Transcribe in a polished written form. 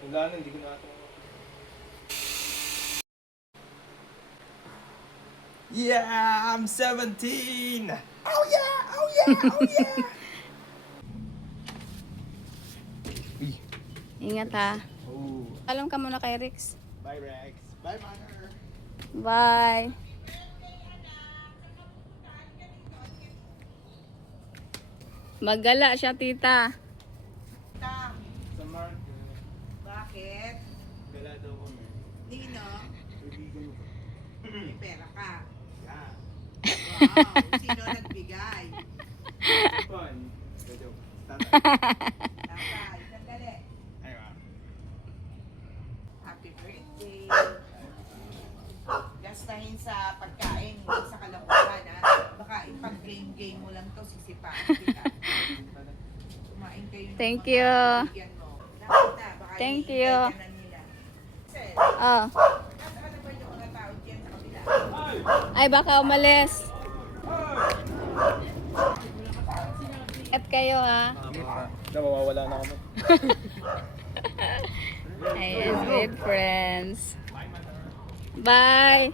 Wala na, hindi ko na ito. Yeah, I'm 17! Oh yeah! Oh yeah! Oh yeah! Uy. Ingat ha. Oh. Alam ka muna kay Rex. Bye, Rex. Bye, Mother. Bye. Maggala siya, tita. Ta, Sa market. bakit? Gala daw kami. Nino, Kaibigan ko. may pera ka. Yeah. Wow, sino nagbigay? Fun. The joke. Tatay, sandali. Aywa. Happy birthday. Gastahin sa pagkain, hindi sa kalapuan, ha? Baka ipag-game mo lang to, sisipaan kita. Kumain kayo ng Thank mga you. kaibigan mo. Nakita, baka Thank hinihintay you. ka na nila. Sir, Oh. nasaan na ba yung mga tao dyan sa kabila? Ay, baka umalis. At kayo ha. Nawawala na kami. Ayan, good friends. Bye.